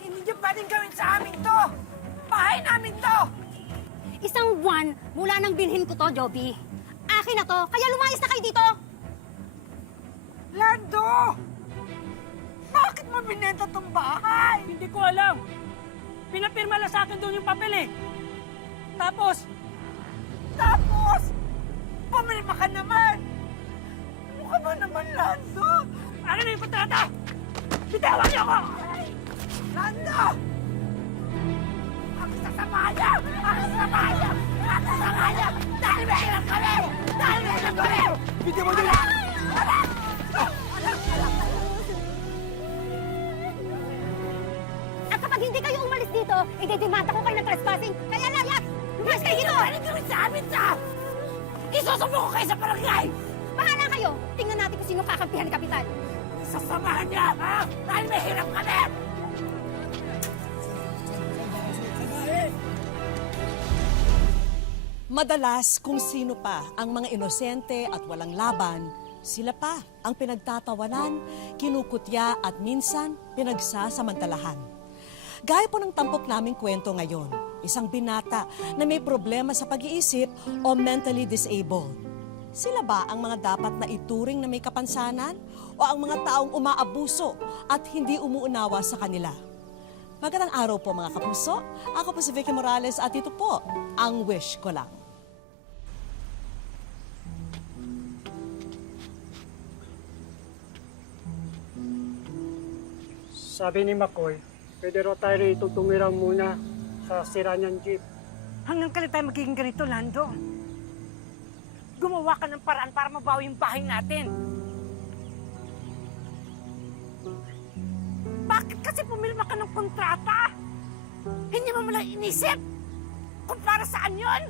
Hindi niyo pwedeng gawin sa amin to! Bahay namin to! Isang buwan mula nang binhin ko to, Joby. Akin na to, kaya lumayas na kayo dito! Lando! Bakit mo binenta tong bahay? Hindi ko alam. Pinapirma lang sa akin doon yung papel eh. Tapos, Pumirma ka naman! Ano ka ba naman, Lando? akin na yung kontrata! Bitawan niyo ako! Lando! Ang sasamahan niya! Ang sasamahan niya! Ang sasamahan niya! Dahil may hirap kami! Dahil may hirap kami! Hindi mo nila! At kapag hindi kayo umalis dito, idedemanda ko kayo ng trespassing. Kaya layas! Lumayas kayo dito! Ano gawin sa amin sa? Isusumbong ko kayo sa barangay! Bahala kayo! Tingnan natin kung sino kakampihan ni Kapitan. Sasamahan niya, ha? Dahil may hirap kami! Madalas kung sino pa ang mga inosente at walang laban, sila pa ang pinagtatawanan, kinukutya at minsan pinagsasamantalahan. Gaya po ng tampok naming kwento ngayon, isang binata na may problema sa pag-iisip o mentally disabled. Sila ba ang mga dapat na ituring na may kapansanan o ang mga taong umaabuso at hindi umuunawa sa kanila? Magandang araw po mga kapuso. Ako po si Vicky Morales at ito po ang Wish Ko Lang. sabi ni McCoy, pwede raw tayo rito tumirang muna sa sira niyang jeep. Hanggang kailan tayo magiging ganito, Lando? Gumawa ka ng paraan para mabawi yung bahay natin. Bakit kasi pumilma ka ng kontrata? Hindi mo malang inisip kung para saan yon?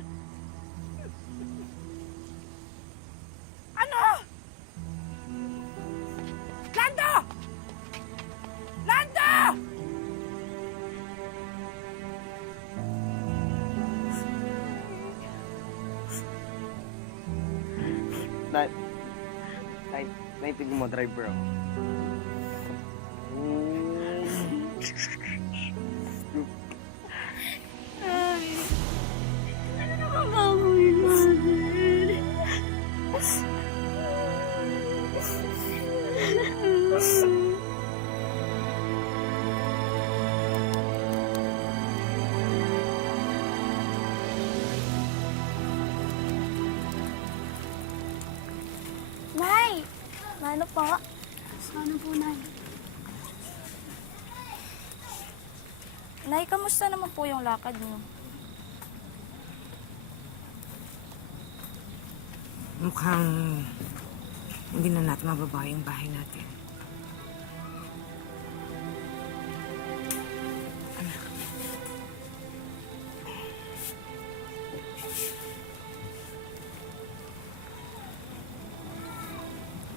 Ano? Lando! Lando! Naitigil mo, drive, bro. Nay! Ano po? Ano po, Nay? Nay, kamusta naman po yung lakad niyo? Mukhang hindi na natin mababa yung bahay natin.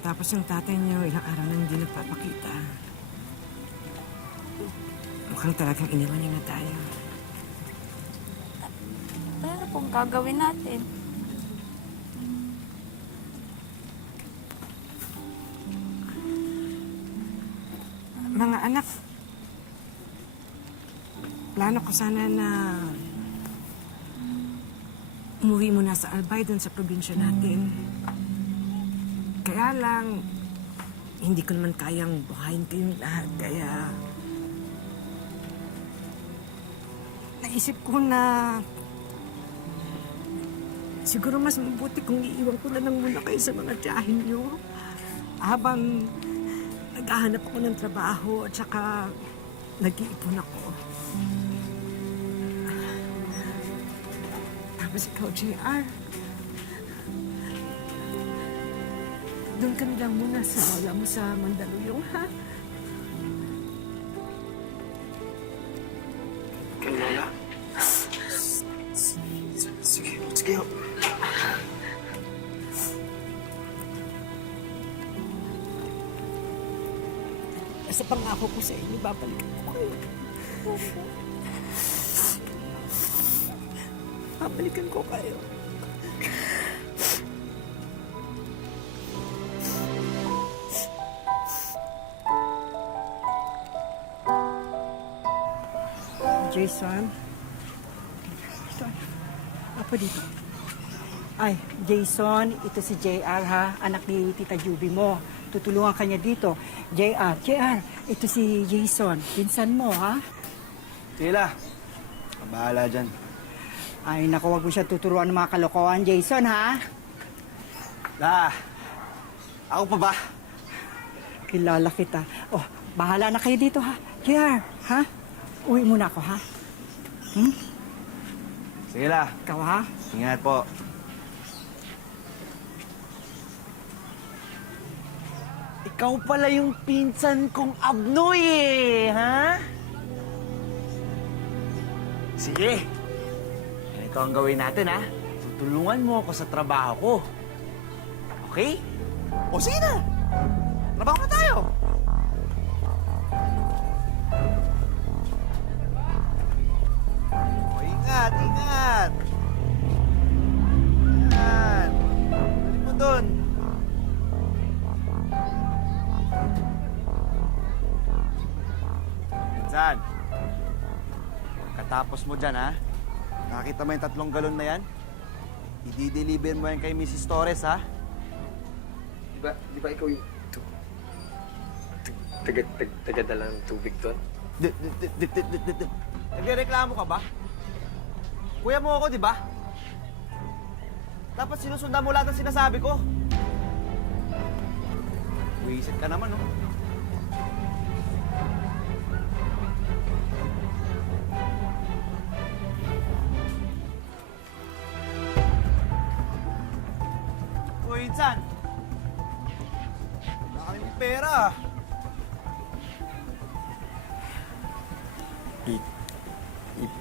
Tapos yung tatay niyo, ilang araw na hindi nagpapakita. Mukhang talagang iniwan niya na tayo. Ano pong gagawin natin? Mga anak, plano ko sana na umuwi muna sa Albay doon sa probinsya natin. Kaya lang, hindi ko naman kayang buhayin kayong lahat. Kaya, naisip ko na siguro mas mabuti kung iiwan ko na lang muna kayo sa mga tiyahin niyo. Habang naghahanap ako ng trabaho at saka nag-iipon ako. Tapos ikaw, JR, doon ka na lang muna sa lola mo sa Mandaluyong, ha? Kay Lola? Sige, sige. Sa pangako ko sa inyo, babalikan ko kayo. Babalikan ko kayo. Jason. Apa dito? Ay, Jason, ito si JR ha, anak ni Tita Juby mo. Tutulungan ka niya dito. JR, ito si Jason, pinsan mo ha. Sheila, bahala dyan. Ay, naku, wag mo siya tuturuan ng mga kalokohan, Jason ha. Ako pa ba? Kilala kita. Oh, bahala na kayo dito ha. JR, ha? Uwi muna ako ha. Sige la, Ikaw ha? ingat po. Ikaw pala yung pinsan kong Abnoy eh, ha? Sige. Ganito ang gawin natin, ha? Tutulungan mo ako sa trabaho ko. Okay? O sige na. Trabaho na tayo. O, ingat, ingat. Ingat. Balik mo dun. Minsan, katapos mo dyan, ha? Nakita mo yung 3 galon na yan? I-deliver mo yan kay Mrs. Torres, ha? Di ba ikaw yung taga-dala ng tubig doon? Nagreklamo ka ba? Kuya mo ako, di ba? Dapat sinusundan mo lahat ng sinasabi ko. Wisit ka naman, no? Uy, Insan! Wala kaming pera.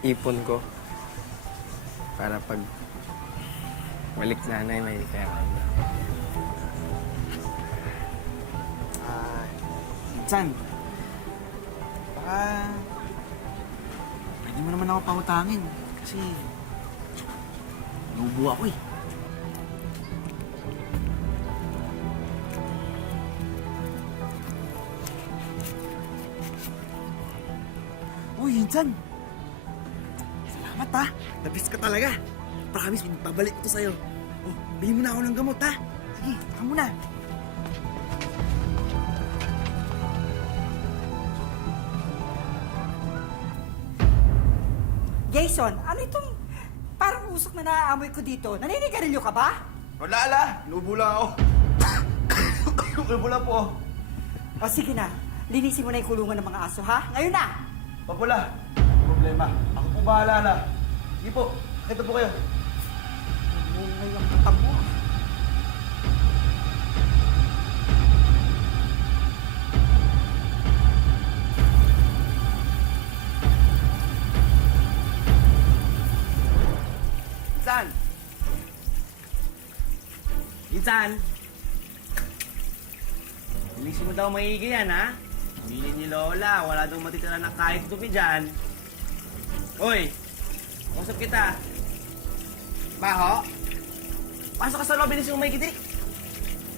Ipon ko para pag balik nanay may pera. Insan, baka pwede mo naman ako pautangin kasi nubo ako eh. Uy, Insan! Salamat ha! Nabis ka talaga! Promise, babalik ko to sa'yo. Oh, bili mo na ako ng gamot ha! Sige, baka muna! Jason, ano itong parang usok na naaamoy ko dito? Naninigarilyo ka ba? Wala, ala! Nubo lang ako. Nubo lang po. O sige na, linisin mo na yung kulungan ng mga aso ha? Ngayon na! Papula, problema. Ako po bahala na. Sige po, ito po kayo. Mungay ang mata mo. Insan! Insan! Bilisin mo daw maigi yan, ha? Bilin ni Lola, wala daw matitira na kahit dumi dyan. Hoy! Usap kita. Baho? Pasok ka sa loob, bilisin mo maigi, dili.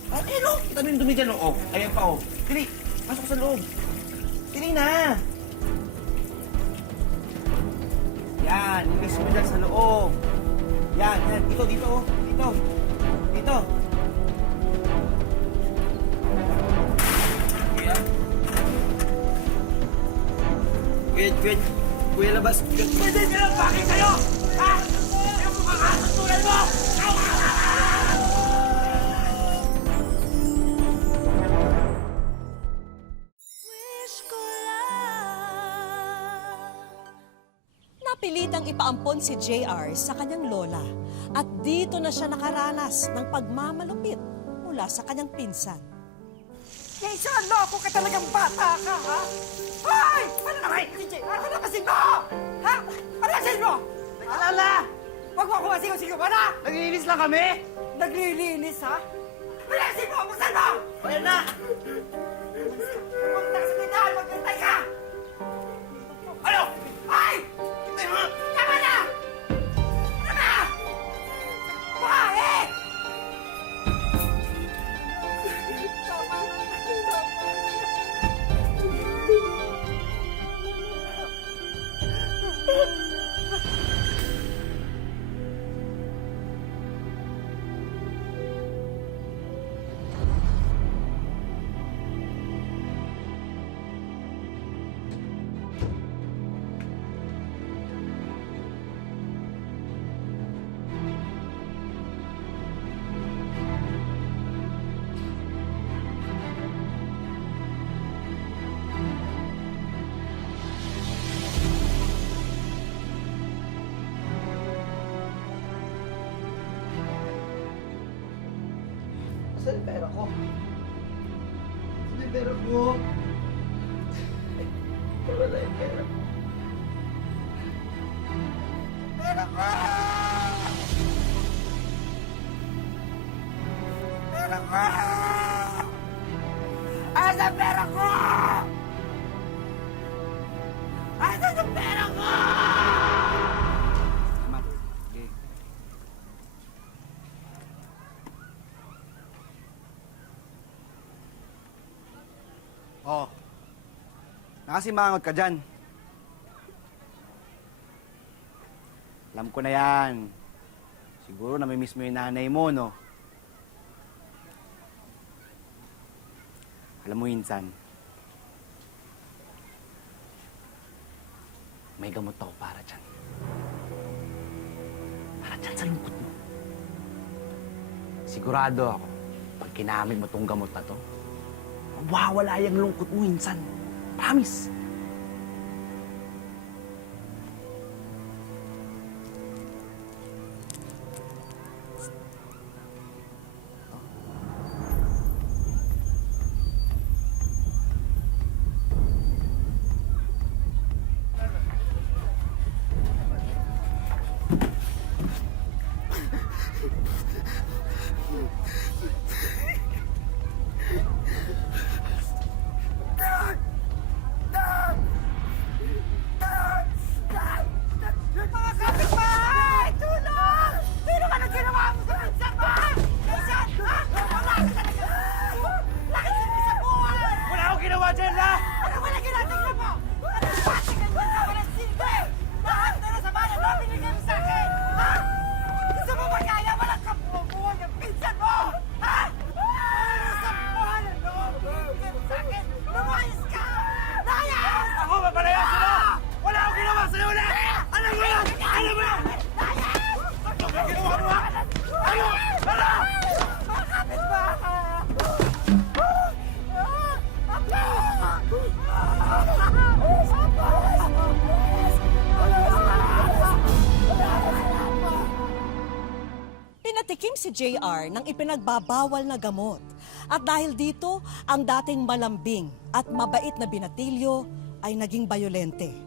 Oh, eh, no? Kita mo yung dumi dyan, oh. Ayan pa, oh. Dili, pasok ka sa loob. Dili na. Yan, bilisin mo dyan sa loob. Yan, yan. Dito, dito, oh. Dito. Dito. Kuya, labas. Pwede nilang bakit kayo! Ha? Yung mukhang aso tulad mo! Napilitang ipaampon si JR sa kanyang lola at dito na siya nakaranas ng pagmamalupit mula sa kanyang pinsan. Jason, loko ka talagang bata ka, ha? Hoy! Ano naman? Ano napasin mo? Ha? Ano napasin mo? Alala! Huwag mo ako masigaw-sigaw, ano? Naglilinis lang kami! Naglilinis, ha? Ano napasin mo? Buksan mo! Ayan na! Pumunta ka sa tindahan, magbantay ka! Ano? Ay! Tama na! Ano na? Babae! Saan yung pera ko? Saan yung pera ko? Wala yung pera ko. Pera ko! Pera ko! Asan ang pera ko? Asan ang pera ko? Tama. Okay. Oh. Nakasimangot ka dyan. Alam ko na yan. Siguro namimiss mo yung nanay mo, no? Alam mo, Insan, may gamot ako para dyan. Para dyan sa lungkot mo. Sigurado ako, pag kinamit mo tong gamot na to, mawawala yung lungkot mo, Insan. Promise! Mga kapitbahay! Tulong! Sino ba nang ginawa mo sa pinsan mo? Pinsan! Ha? Wala ka talaga! Laki sa pinsan mo! Wala akong ginawa dyan, ha? Ano ba na ginagawa mo? Ano ba? Tingnan mo na walang silbi! Lahat na nasa bayan mo binigay mo sa akin! Ha? Gusto mo ba kaya walang kapuha yung pinsan mo? Ha? Ano sa buwan ang loob binigay mo sa akin? Lumayas ka! Layas! Ako mapalayasin mo! Wala akong ginawa sa'yo ulit! Ano mo yan? Ano mo yan? Ano ba ginawa mo, ha? Ano? Ano? Mga kapitbahay! Pinatikim si JR ng ipinagbabawal na gamot. At dahil dito, ang dating malambing at mabait na binatilyo ay naging bayolente.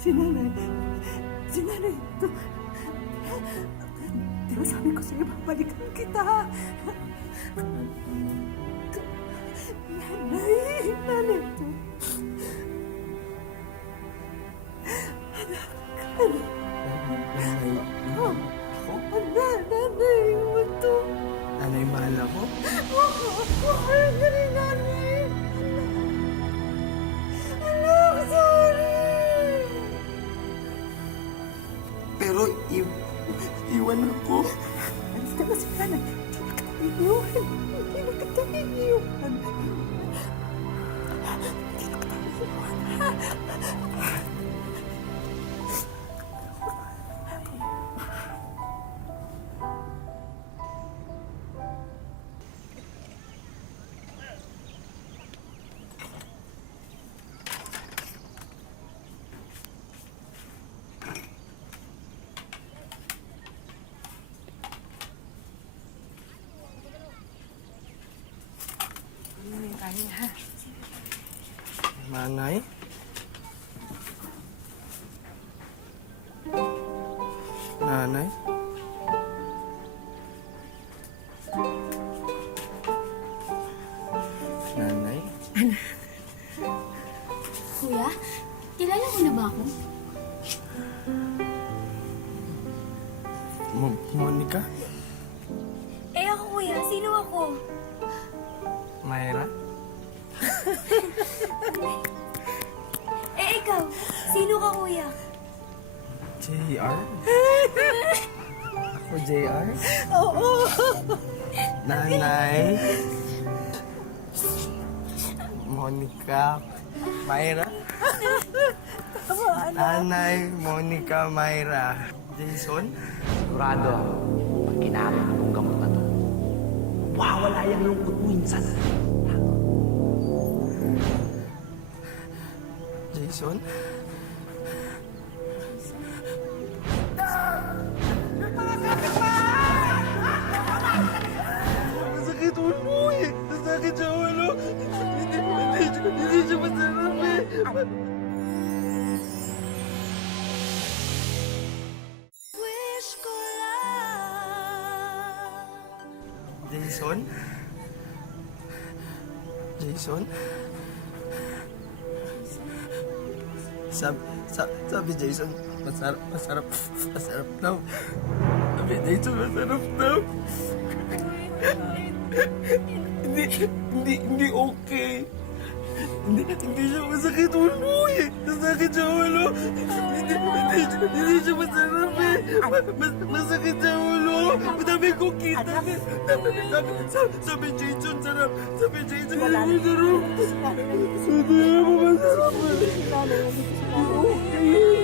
Si nanay ito. Di ba sabi ko sa'yo, babalikan kita. Nanay ito. Nanay, ako? Nanay mo ito. Nanay, mahal ako? Mahal ka rin, nanay. Anak, sorry. Pero iwan ako. Alis ka ba si nanay? Hindi na kita iiwan. Hindi na kita iiwan. Nanay? Nanay? Nanay? Kuya, kilala mo na ba ako? Monica? Eh ako kuya, sino ako? Mayra? Eh ikaw, sino ka kuya? JR? Ako JR? Oo. Nanay? Monica? Mayra? Nanay, Monica, Mayra. Jason? Sigurado ako, pag kinamit mo tong gamot na to, mawawala yung lungkot mo, Insan. Jason? Masakit ulo eh. Masakit sa ulo. Hindi siya masarap eh. Wish ko lang. Jason? Jason? Sabi Jason, masarap daw. Sabi Jason, masarap daw. Hindi okay. Hindi siya masakit ulo eh. Masakit sa ulo. Hindi siya masarap eh. Masakit sa ulo. Madami kong kita. Sabi Jason, sarap. Sabi Jason, masarap. Hindi mo masarap. Okay.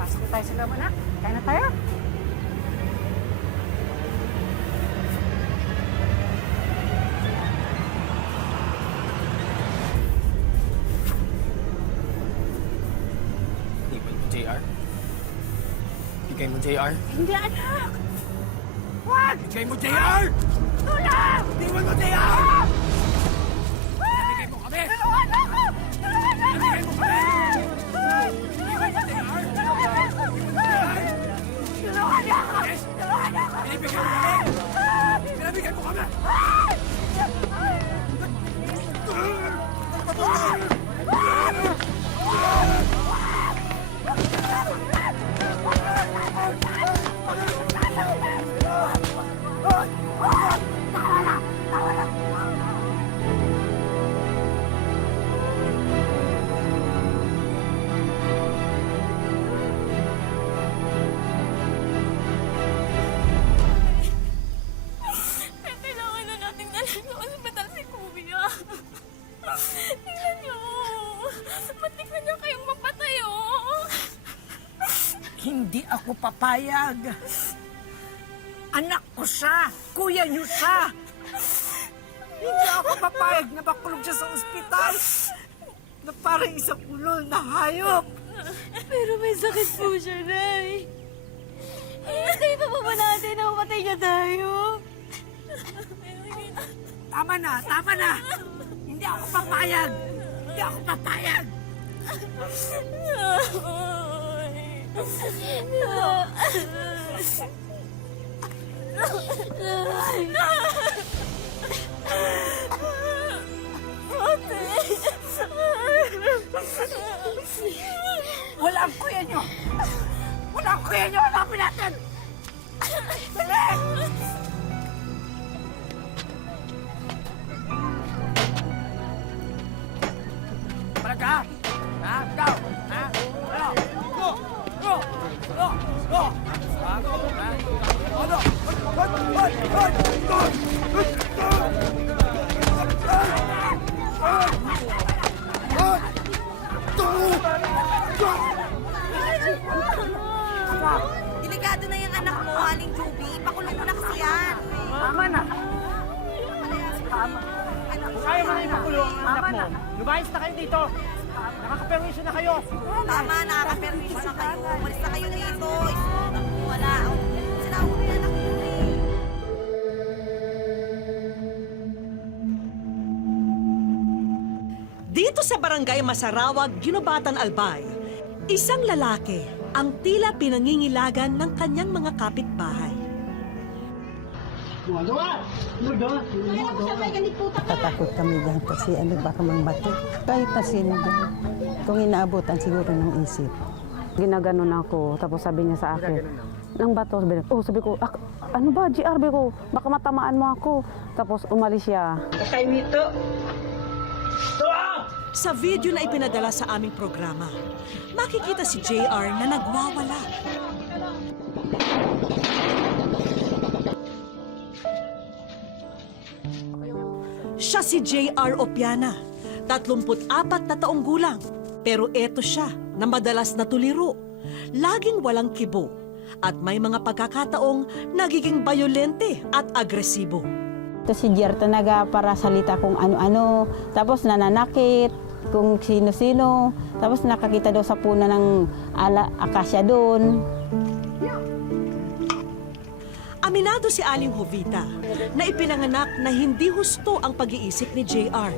Pasok na tayo sa loob, anak. Kain na tayo. Ibig mo, JR? Bigay mo, JR? Hindi, anak! Bigay mo, JR! Tulong! Iwan mo, JR! Bigay mo kami! Tulungan ako! Tulungan ako! Bigay mo kami! Tulungan ako! Tulungan niyo ako! Tulungan niyo ako! Binibigay mo kami! Binibigay mo kami! Kailangan na natin dalhin sa ospital si Kuya. Tingnan niyo. Matik na niya kayong mapatay, oh. Hindi ako papayag. Anak ko siya. Kuya niyo siya. Hindi ako papayag na makulong siya sa ospital. Na parang isang ulol na hayop. Pero may sakit po siya, Nay. Hindi pa ba natin na mamatay niya tayo? Tama na, tama na. Hindi ako papayag. Hindi ako papayag. Wala ang kuya niyo. Wala ang kuya niyo. Hanapin natin. Dali! Malaga! Ha? Ikaw! Ha? Ano? Go! Go! Go! Go! Ha? Go! Ha? Ano? Delikado na yung anak mo, Aling Juby. Pakulong mo na kasi yan. Tama na. Kaya mo na ipakulong ang anak mo. Lumayas na kayo dito. Nakakaperwisyo na kayo. Tama, nakaka-permission na kayo. Umalis na kayo dito. Wala. Sinawag mo yung anak mo eh. Dito sa barangay Masarawag, Ginobatan, Albay, isang lalaki ang tila pinangingilagan ng kanyang mga kapitbahay. Tatakot kami dyan kasi ano baka mangbato. Kahit pasin dyan. Kung inaabutan siguro ng isip. Ginaganon ako, tapos sabi niya sa akin, ng bato, sabi ko, ano ba, GRB ko, baka matamaan mo ako. Tapos umalis siya. Sa video na ipinadala sa aming programa, makikita si JR na nagwawala. Siya si JR Opiana, 34 na taong gulang. Pero eto siya na madalas natuliro, laging walang kibo, at may mga pagkakataong nagiging bayolente at agresibo. Ito si Jer talaga para salita kung ano-ano, tapos nananakit kung sino-sino, tapos nakakita daw sa puna ng akasya doon. Aminado si Aling Jovita na ipinanganak na hindi husto ang pag-iisip ni JR.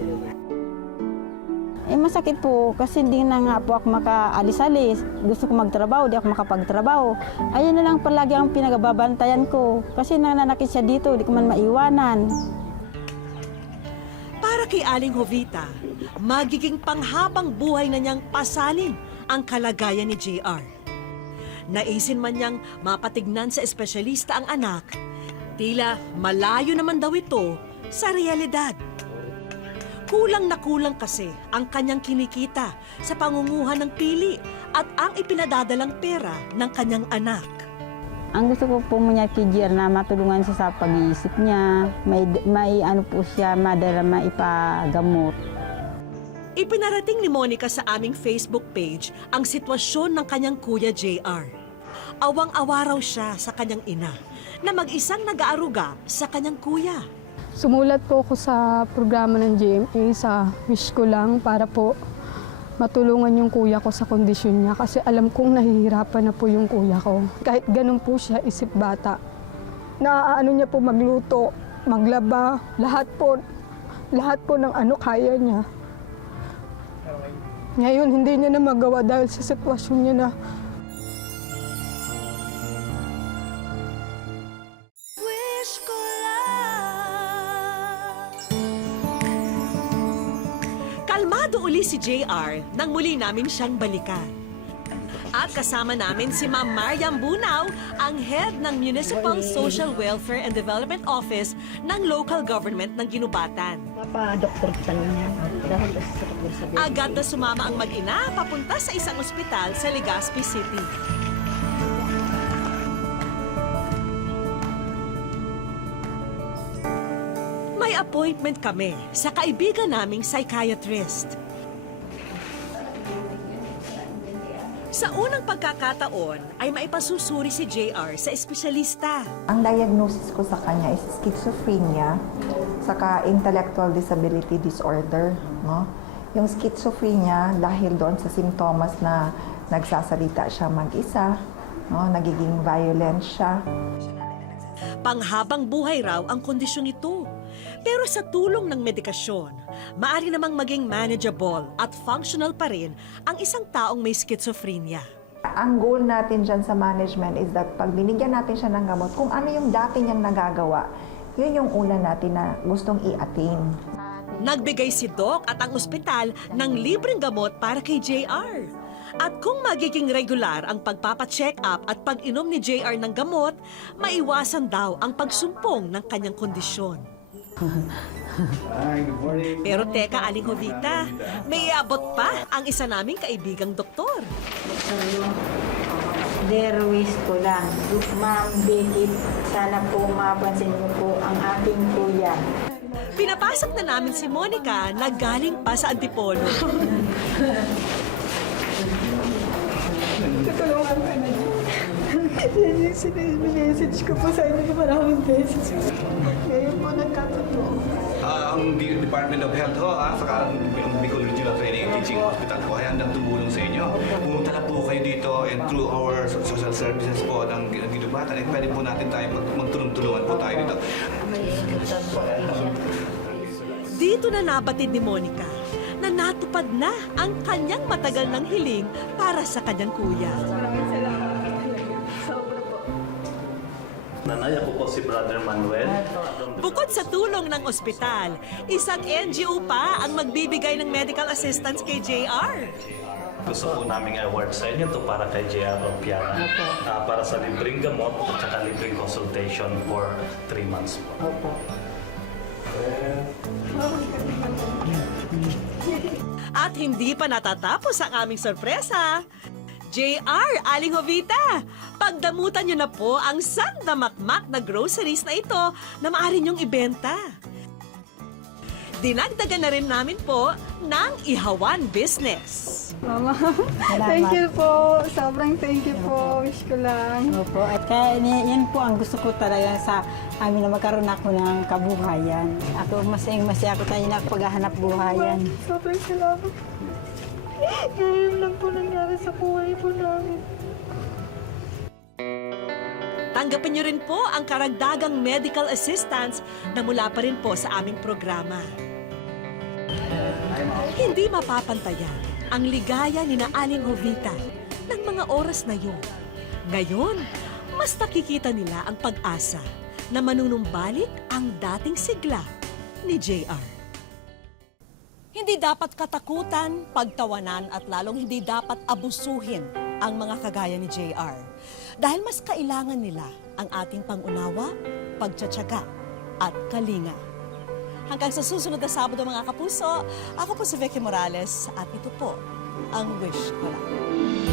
Masakit po kasi hindi na nga po ako makaalis-alis. Gusto ko magtrabaho, di ako makapagtrabaho. Ayun na lang palagi ang pinagbabantayan ko. Kasi nananakit siya dito, di ko man maiwanan. Para kay Aling Jovita, magiging panghabang buhay na niyang pasalin ang kalagayan ni JR. Naisin man niyang mapatignan sa espesyalista ang anak, tila malayo naman daw ito sa realidad. Kulang na kulang kasi ang kanyang kinikita sa pangunguhan ng pili at ang ipinadadalang pera ng kanyang anak. Ang gusto ko po muna kay Jer na matulungan siya sa pag-iisip niya. May ano po siya, madala maipagamot. Ipinarating ni Monica sa aming Facebook page ang sitwasyon ng kanyang kuya JR. Awang-awa raw siya sa kanyang ina na mag-isang nag-aaruga sa kanyang kuya. Sumulat po ako sa programa ng GMA sa wish ko lang para po matulungan yung kuya ko sa kondisyon niya kasi alam kong nahihirapan na po yung kuya ko. Kahit ganun po siya, isip bata. Naaano niya po magluto, maglaba, lahat po ng ano kaya niya. Ngayon, hindi niya na magawa dahil sa sitwasyon niya na Kalmado uli si JR nang muli namin siyang balikan. At kasama namin si Ma'am Mariam Bunaw, ang head ng Municipal Social Welfare and Development Office ng local government ng Ginubatan. Papa-doktor kita niya. Agad na sumama ang mag-ina papunta sa isang ospital sa Legazpi City. May appointment kami sa kaibigan naming psychiatrist. Sa unang pagkakataon ay maipasusuri si JR sa espesyalista. Ang diagnosis ko sa kanya is schizophrenia saka intellectual disability disorder. No? Yung schizophrenia dahil doon sa simptomas na nagsasalita siya mag-isa, no? Nagiging violent siya. Panghabang buhay raw ang kondisyong ito. Pero sa tulong ng medikasyon, maaari namang maging manageable at functional pa rin ang isang taong may schizophrenia. Ang goal natin dyan sa management is that pag binigyan natin siya ng gamot, kung ano yung dati niyang nagagawa, yun yung una natin na gustong i-attain. Nagbigay si Doc at ang ospital ng libreng gamot para kay JR. At kung magiging regular ang pagpapacheck up at pag-inom ni JR ng gamot, maiwasan daw ang pagsumpong ng kanyang kondisyon. Pero teka, Aling Jovita, may iabot pa ang isa naming kaibigang doktor. Wish ko lang, Ma'am Becky, sana po mapansin niyo po ang aking kuya. Pinapasok na namin si Monica na galing pa sa Antipolo. Tutulungan ka na niyo. Sinimessage ko po sa inyo maraming beses. Ngayon po nagkatotoo. Ang Department of Health saka ang Bicol Regional Training and Teaching Hospital po ay handang tumulong sa inyo. Pumunta na po kayo dito and through our social services po ng Ginubatan, pwede po natin tayo magtulong-tulungan po tayo dito. Dito na nabatid ni Monica na natupad na ang kanyang matagal ng hiling para sa kanyang kuya. Nanay, ako po si Brother Manuel. Bukod sa tulong ng ospital, isang NGO pa ang magbibigay ng medical assistance kay JR. Gusto po namin award sa inyo to para kay JR Opiana. Para sa libreng gamot at saka libreng consultation for 3 months po. At hindi pa natatapos ang aming sorpresa. JR, Aling Jovita, pagdamutan niyo na po ang sandamakmak na groceries na ito na maaari niyong ibenta. Dinagdagan na rin namin po ng ihawan business. Mama, thank you po. Sobrang thank you po. Wish ko lang. Opo, at kaya yan po ang gusto ko talaga sa amin na magkaroon ako ng kabuhayan. Ako masayang-masaya ako tayo na paghahanap buhayan. Sobrang salamat. Ngayon lang po nangyari sa buhay po namin. Tanggapin niyo rin po ang karagdagang medical assistance na mula pa rin po sa aming programa. Hindi mapapantayan ang ligaya ni na Aling Jovita ng mga oras na yun. Ngayon, mas nakikita nila ang pag-asa na manunumbalik ang dating sigla ni JR. Hindi dapat katakutan, pagtawanan at lalong hindi dapat abusuhin ang mga kagaya ni JR. Dahil mas kailangan nila ang ating pangunawa, pagtsatsaga at kalinga. Hanggang sa susunod na Sabado mga kapuso, ako po si Vicky Morales at ito po ang Wish Ko Lang.